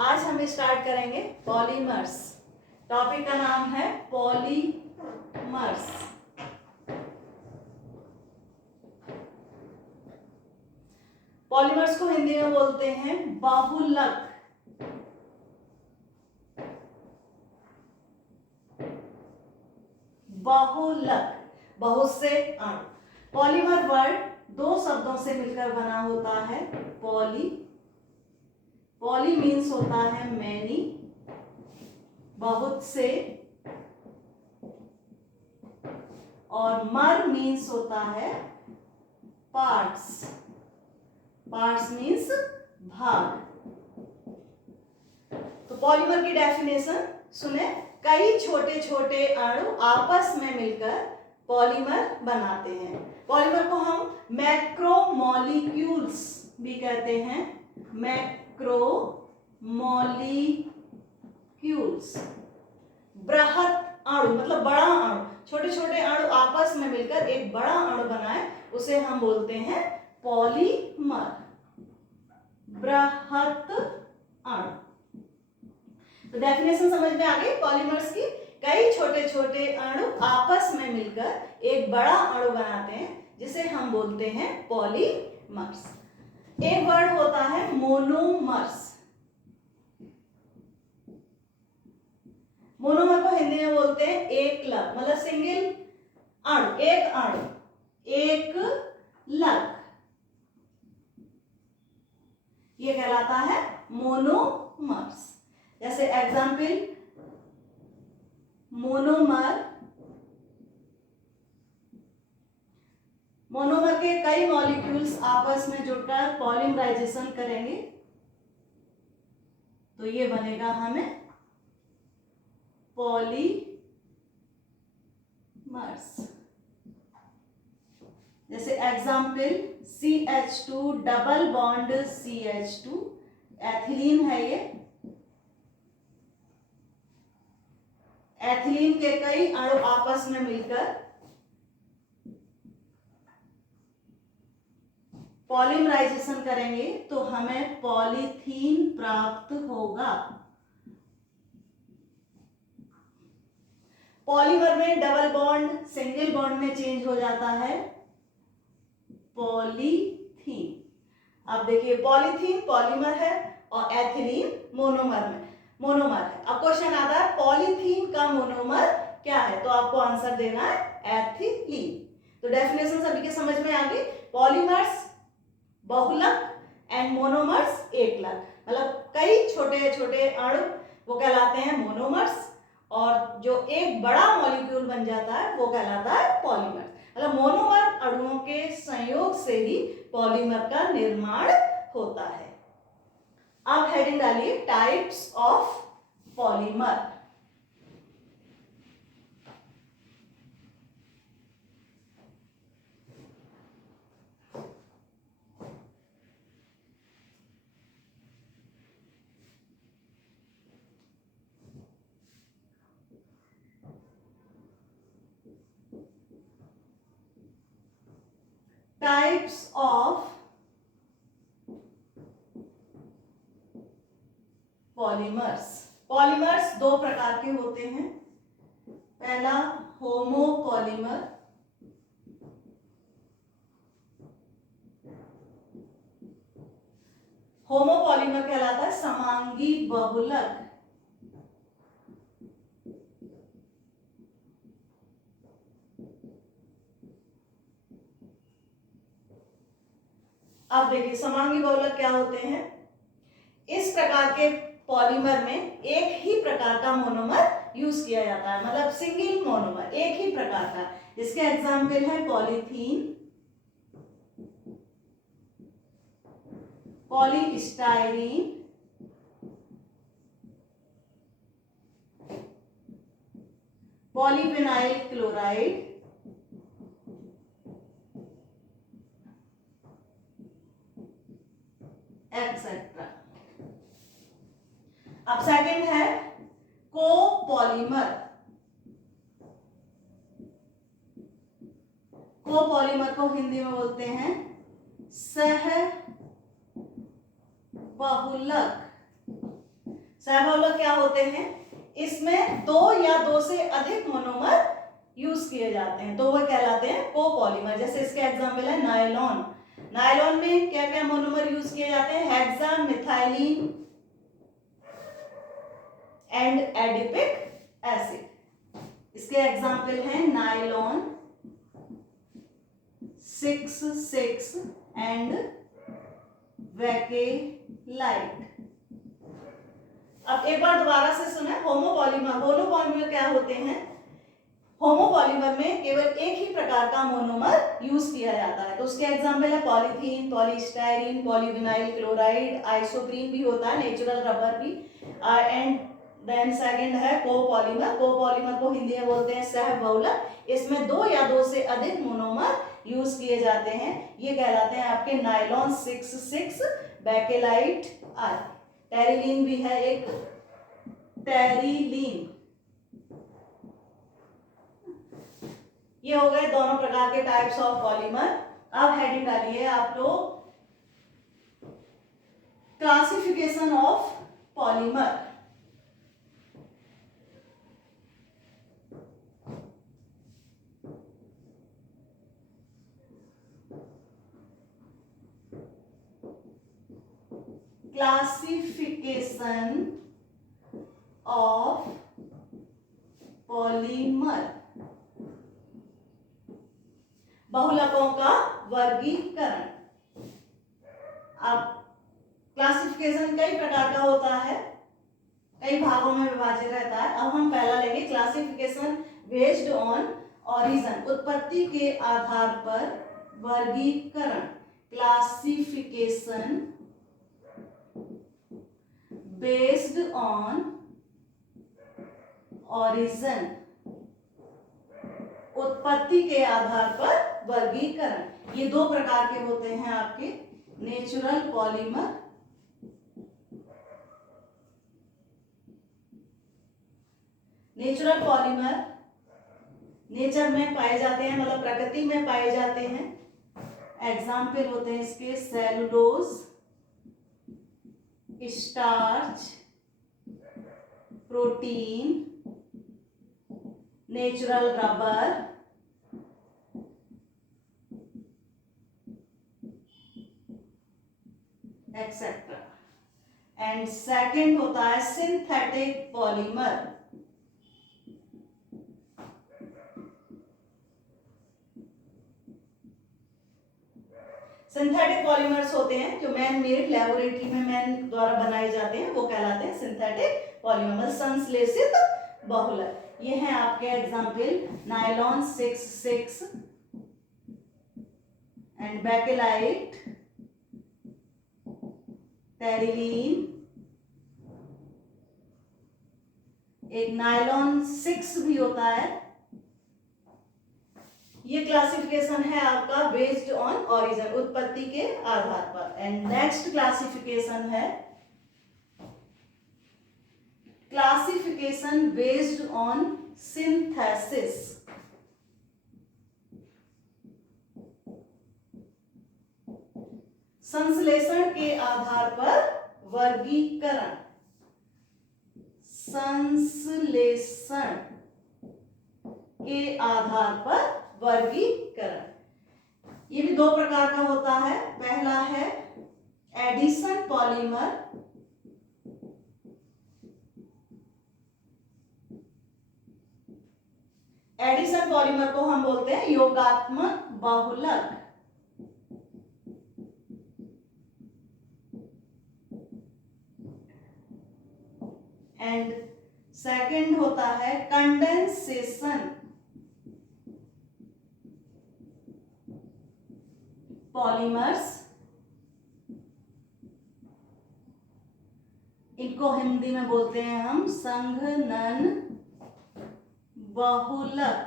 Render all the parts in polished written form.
आज हम स्टार्ट करेंगे पॉलीमर्स। टॉपिक का नाम है पॉलीमर्स। पॉलीमर्स को हिंदी में बोलते हैं बहुलक। बहुलक, बहुत से अणु। पॉलीमर वर्ड दो शब्दों से मिलकर बना होता है। पॉली मीन्स होता है मैनी, बहुत से, और मर मीन्स होता है पार्ट्स। पार्ट्स मीन्स भाग। तो पॉलीमर की डेफिनेशन सुने। कई छोटे छोटे अणु आपस में मिलकर पॉलीमर बनाते हैं। पॉलीमर को हम मैक्रोमोलिक्यूल्स भी कहते हैं। मैक्रोमोलिक्यूल्स, बृहत अणु मतलब बड़ा अणु। छोटे छोटे अणु आपस में मिलकर एक बड़ा अणु बनाए उसे हम बोलते हैं पॉलीमर, बृहत अणु। तो डेफिनेशन समझ में आ गई पॉलीमर्स की। कई छोटे छोटे अणु आपस में मिलकर एक बड़ा अणु बनाते हैं जिसे हम बोलते हैं पॉलीमर्स। एक वर्ड होता है मोनोमर्स। मोनोमर को हिंदी में बोलते हैं एकलक, मतलब सिंगल अणु, एक अणु, एकलक, ये कहलाता है मोनोमर्स। जैसे एग्जाम्पल, मोनोमर, मोनोमर के कई मॉलिक्यूल्स आपस में जुड़कर पॉलीमराइजेशन करेंगे तो ये बनेगा हमें पॉलीमर्स। जैसे example CH2 double bond CH2, ethylene है ये। एथिलीन के कई अणु आपस में मिलकर पॉलीमराइजेशन करेंगे तो हमें पॉलीथीन प्राप्त होगा। पॉलीमर में डबल बॉन्ड सिंगल बॉन्ड में चेंज हो जाता है पॉलीथीन। अब देखिए, पॉलीथीन पॉलीमर है और एथिलीन मोनोमर है। अब क्वेश्चन आता है पॉलीथीन का मोनोमर क्या है, तो आपको आंसर देना है एथिलीन। तो डेफिनेशन सभी के समझ में आ गई। पॉलीमर्स बहुलक एंड मोनोमर्स एकलक, मतलब कई छोटे छोटे अणु वो कहलाते हैं मोनोमर्स, और जो एक बड़ा मॉलिक्यूल बन जाता है वो कहलाता है पॉलीमर। मतलब मोनोमर अणुओं के संयोग से ही पॉलीमर का निर्माण होता है। अब हेडिंग डालिए types of polymer. Types of polymers. Polymers दो प्रकार के होते हैं। पहला होमोपॉलीमर, होमोपॉलीमर कहलाता है समांगी बहुलक। अब देखिए समांगी बहुलक क्या होते हैं। इस प्रकार के पॉलीमर में एक ही प्रकार का मोनोमर यूज किया जाता है, मतलब सिंगल मोनोमर एक ही प्रकार का। इसके एग्जाम्पल है polythene, polystyrene, polyvinyl chloride, etcetera. अब सेकंड है कोपॉलीमर। कोपॉलीमर को हिंदी में बोलते हैं सह बहुलक। सहबाहुलक क्या होते हैं? इसमें दो या दो से अधिक मोनोमर यूज किए जाते हैं तो वह कहलाते हैं कोपॉलीमर। जैसे इसके एग्जाम्पल है नायलॉन। नायलॉन में क्या क्या मोनोमर यूज किए जाते हैं? Hexa methylene and adipic acid. इसके एग्जाम्पल हैं नायलॉन 6,6 एंड वेकेलाइट। अब एक बार दोबारा से सुने, होमोपॉलीमर। होमोपॉलीमर क्या होते हैं? होमोपॉलीमर में केवल एक ही प्रकार का मोनोमर यूज किया जाता है। तो उसके एग्जाम्पल है polythene, polystyrene, polyvinyl chloride, isoprene भी होता है, नेचुरल रबर भी। एंड देन सेकंड है कोपॉलीमर। कोपॉलीमर को हिंदी में बोलते हैं सहबहुलक। इसमें दो या दो से अधिक मोनोमर यूज किए जाते हैं। ये कहलाते हैं आपके नायलॉन 6,6, बेकेलाइट आदि। टेरिलीन भी है एक, टेरिलीन। ये हो गए दोनों प्रकार के टाइप्स ऑफ पॉलीमर। अब हेडिंग डालिए आप लोग, classification of polymer. Classification of polymer, बहुलकों का वर्गीकरण। अब क्लासिफिकेशन कई प्रकार का होता है, कई भागों में विभाजित रहता है। अब हम पहला लेंगे क्लासिफिकेशन बेस्ड ऑन ओरिजिन, उत्पत्ति के आधार पर वर्गीकरण। क्लासिफिकेशन बेस्ड ऑन ओरिजिन, उत्पत्ति के आधार पर वर्गीकरण। ये दो प्रकार के होते हैं आपके, natural polymer, natural polymer nature में पाए जाते हैं, मतलब प्रकृति में पाए जाते हैं। एग्जाम्पल होते हैं इसके cellulose, starch, protein, natural rubber, etcetera. And second होता है सिंथेटिक पॉलीमर। सिंथेटिक पॉलीमर्स होते हैं जो मैन मेड, लेबोरेटरी में मैन द्वारा बनाए जाते हैं, वो कहलाते हैं सिंथेटिक पॉलीमर, संश्लेषित बहुलक। ये हैं आपके example nylon 6,6 and bakelite, terylene, एक नायलॉन 6 भी होता है। ये क्लासिफिकेशन है आपका बेस्ड ऑन ओरिजिन, उत्पत्ति के आधार पर। एंड नेक्स्ट क्लासिफिकेशन है क्लासिफिकेशन बेस्ड ऑन सिंथेसिस। संश्लेषण के आधार पर वर्गीकरण। संश्लेषण के आधार पर वर्गीकरण। ये भी दो प्रकार का होता है। पहला है एडिशन पॉलीमर, एडिशन पॉलीमर को हम बोलते हैं योगात्मक बहुलक। एंड सेकंड होता है कंडेंसेशन पॉलीमर्स। इनको हिंदी में बोलते हैं हम संघनन बहुलक।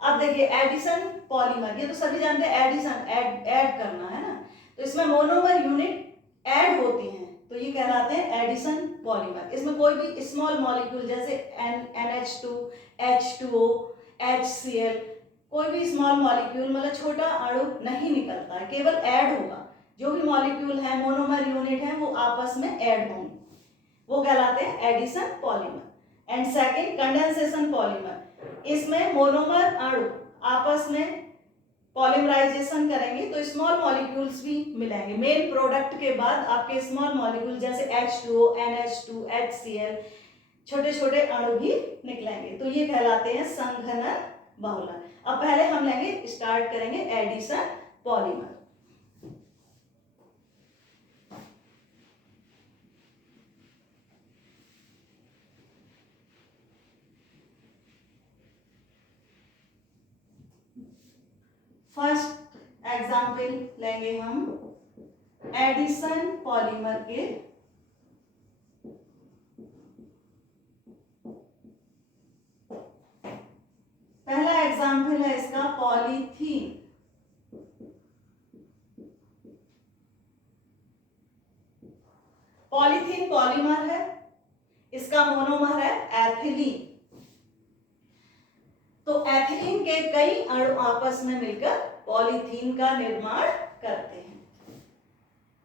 अब देखिए एडिशन पॉलीमर, ये तो सभी जानते हैं, एडिशन ऐड करना है ना, तो इसमें मोनोमर यूनिट ऐड होती हैं तो ये कहलाते हैं एडिशन पॉलीमर। इसमें कोई भी स्मॉल मॉलिक्यूल जैसे NH2, H2O, HCl, कोई भी स्मॉल मॉलिक्यूल मतलब छोटा अणु नहीं निकलता है, केवल ऐड होगा। जो भी मॉलिक्यूल है, मोनोमर यूनिट है, वो आपस में ऐड होंगे, वो कहलाते हैं addition polymer. And second condensation polymer, इसमें मोनोमर अणु आपस में पॉलीमराइजेशन करेंगे तो स्मॉल मॉलिक्यूल्स भी मिलेंगे। मेन प्रोडक्ट के बाद आपके स्मॉल मॉलिक्यूल जैसे H2O, NH2, HCl, छोटे छोटे अणु भी निकलेंगे, तो ये कहलाते हैं संघनन बहुलक। अब पहले हम लेंगे, स्टार्ट करेंगे एडिशन पॉलीमर। फर्स्ट एग्जाम्पल लेंगे हम एडिशन पॉलीमर के। पहला एग्जाम्पल है इसका पॉलीथीन। पॉलीथीन पॉलीमर है, इसका मोनोमर है एथिलीन। तो एथिलीन के कई अणु आपस में मिलकर पॉलीथीन का निर्माण करते हैं।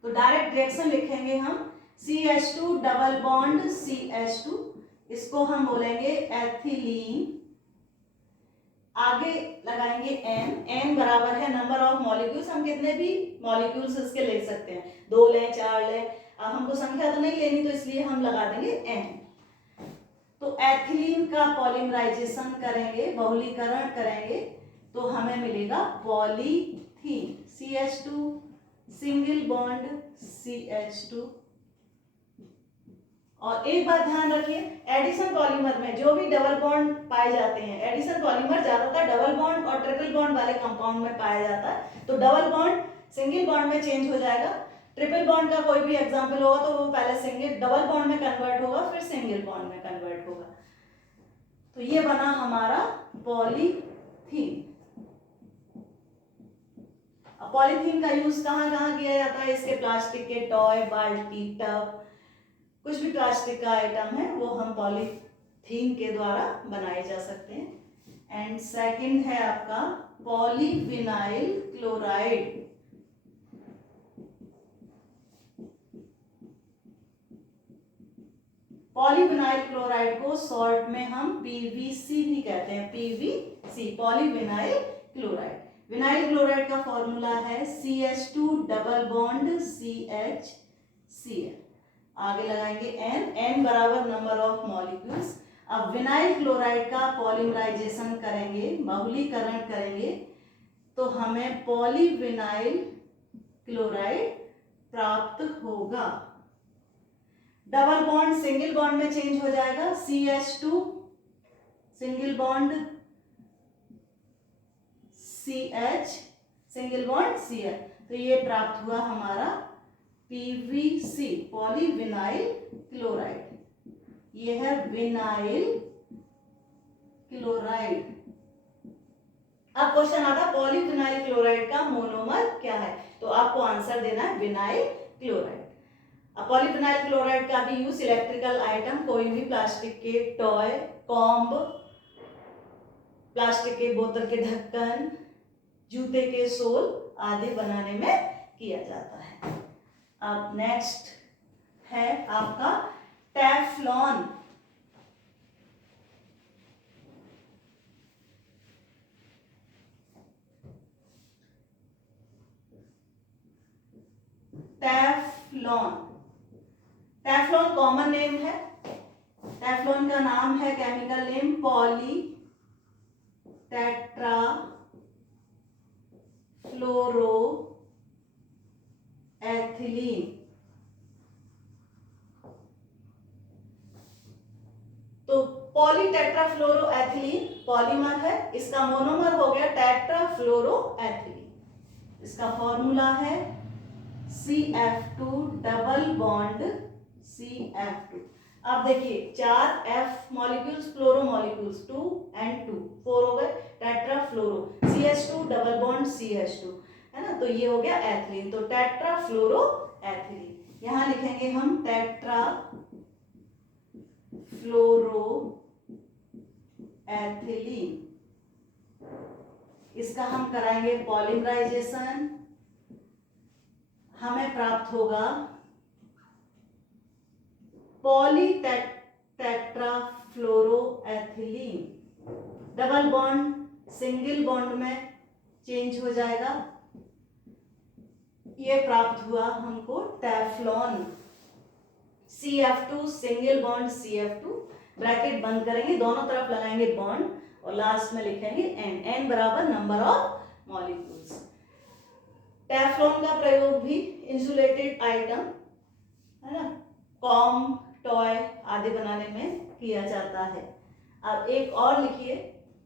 तो डायरेक्ट रिएक्शन लिखेंगे हम CH2 डबल बॉन्ड CH2, इसको हम बोलेंगे एथिलीन। आगे लगाएंगे N बराबर है नंबर ऑफ मॉलिक्यूल्स, हम कितने भी मॉलिक्यूल्स इसके ले सकते हैं, 2 लें 4 लें, अब हमको संख्या तो नहीं लेनी तो इसलिए हम लगा देंगे N। तो एथिलीन का पॉलीमराइजेशन करेंगे, बहुलीकरण करेंगे, तो हमें मिलेगा polythene, CH2 single bond CH2। और एक बात ध्यान रखिए, एडिशन पॉलीमर में जो भी डबल बॉन्ड पाए जाते हैं, एडिशन पॉलीमर ज्यादातर डबल बॉन्ड और ट्रिपल बॉन्ड वाले कंपाउंड में पाया जाता है, तो डबल बॉन्ड सिंगल बॉन्ड में चेंज हो जाएगा। ट्रिपल बॉन्ड का कोई भी एग्जांपल होगा तो वो पहले सिंगल डबल बॉन्ड में कन्वर्ट होगा, फिर सिंगल बॉन्ड में कन्वर्ट होगा। तो ये बना हमारा पॉलीथीन। अब पॉलीथीन का यूज कहाँ कहाँ किया जाता है, इसके प्लास्टिक के टॉय, बाल्टी, टब, कुछ भी प्लास्टिक का आइटम है वो हम पॉलीथीन के द्वारा बनाए जा सकते हैं। एंड सेकंड है आपका पॉलीविनाइल क्लोराइड। पॉलीविनाइल क्लोराइड को शॉर्ट में हम PVC भी कहते हैं, PVC polyvinyl chloride. Vinyl chloride का फॉर्मूला है CH2 डबल बॉन्ड CHCl। आगे लगाएंगे N बराबर नंबर ऑफ मॉलिक्यूल्स। अब विनाइल क्लोराइड का पॉलीमराइजेशन करेंगे, बहुलीकरण करेंगे, तो हमें पॉलीविनाइल क्लोराइड प्राप्त होगा। डबल बॉन्ड सिंगल बॉन्ड में चेंज हो जाएगा, CH2 single bond CH single bond Cl, तो ये प्राप्त हुआ हमारा PVC पॉलीविनाइल क्लोराइड। ये है विनाइल क्लोराइड। अब क्वेश्चन आता पॉलीविनाइल क्लोराइड का मोनोमर क्या है, तो आपको आंसर देना है विनाइल क्लोराइड। अब पॉलीविनाइल क्लोराइड का भी यूज इलेक्ट्रिकल आइटम, कोई भी प्लास्टिक के टॉय, कॉम्ब, प्लास्टिक के बोतल के ढक्कन, जूते के सोल आदि बनाने में किया जाता है। अब नेक्स्ट है आपका Teflon. Teflon, Teflon common name है। टेफ्लॉन का नाम है केमिकल नेम पॉली टेट्रा फ्लोरो एथिलीन। तो पॉलीटेट्राफ्लोरोएथिलीन पॉलीमर है, इसका मोनोमर हो गया टेट्राफ्लोरोएथिलीन। इसका फॉर्मूला है CF2 डबल बॉन्ड CF2। अब देखिए 4 F molecules, fluoro molecules 2 and 2, 4 हो गए, tetrafluoro, CH2 double bond CH2, है ना, तो ये हो गया एथिलीन, तो टेट्राफ्लोरोएथिलीन। यहां लिखेंगे हम टेट्रा फ्लोरोएथिलीन। इसका हम कराएंगे पॉलीमराइजेशन, हमें प्राप्त होगा polytetrafluoroethylene. Double bond single bond में चेंज हो जाएगा। ये प्राप्त हुआ हमको Teflon. CF2 single bond CF2, bracket बंद करेंगे, दोनों तरफ लगाएंगे बॉन्ड और लास्ट में लिखेंगे N बराबर नंबर ऑफ मॉलिक्यूल्स। टेफ्लॉन का प्रयोग भी इंसुलेटेड आइटम है ना, कॉम, टॉय आदि बनाने में किया जाता है। अब एक और लिखिए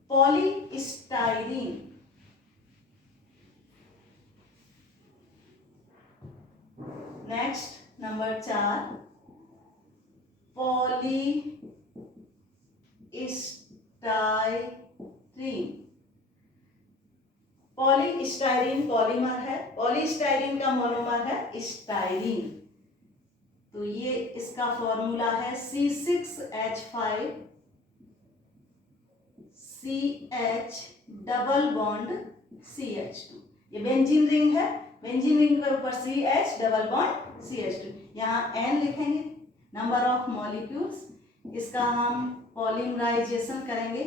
polystyrene. Next number 4 polystyrene. Polystyrene polymer है, पॉलीस्टाइरीन का मोनोमर है स्टाइरीन। तो ये इसका फॉर्मूला है C6H5CH डबल बॉन्ड CH2। ये बेंजीन रिंग है, बेंजीन रिंग के ऊपर CH डबल बॉन्ड CH2। यहाँ N लिखेंगे नंबर ऑफ मॉलिक्यूल्स, इसका हम पॉलीमराइजेशन करेंगे।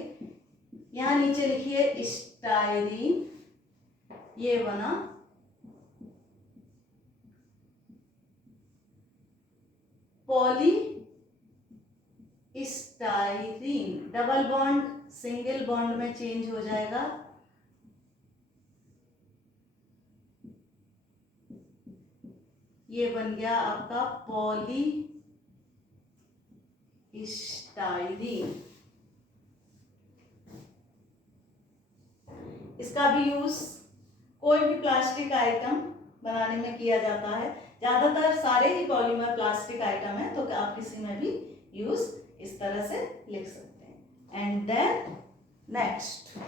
यहाँ नीचे लिखिए स्टाइरीन, ये बना polystyrene. Double bond single bond में चेंज हो जाएगा। ये बन गया आपका पॉलीस्टाइरीन। इसका भी यूज कोई भी प्लास्टिक आइटम बनाने में किया जाता है। ज्यादातर सारे ही पॉलीमर प्लास्टिक आइटम है, तो आप किसी में भी यूज इस तरह से लिख सकते हैं। And then next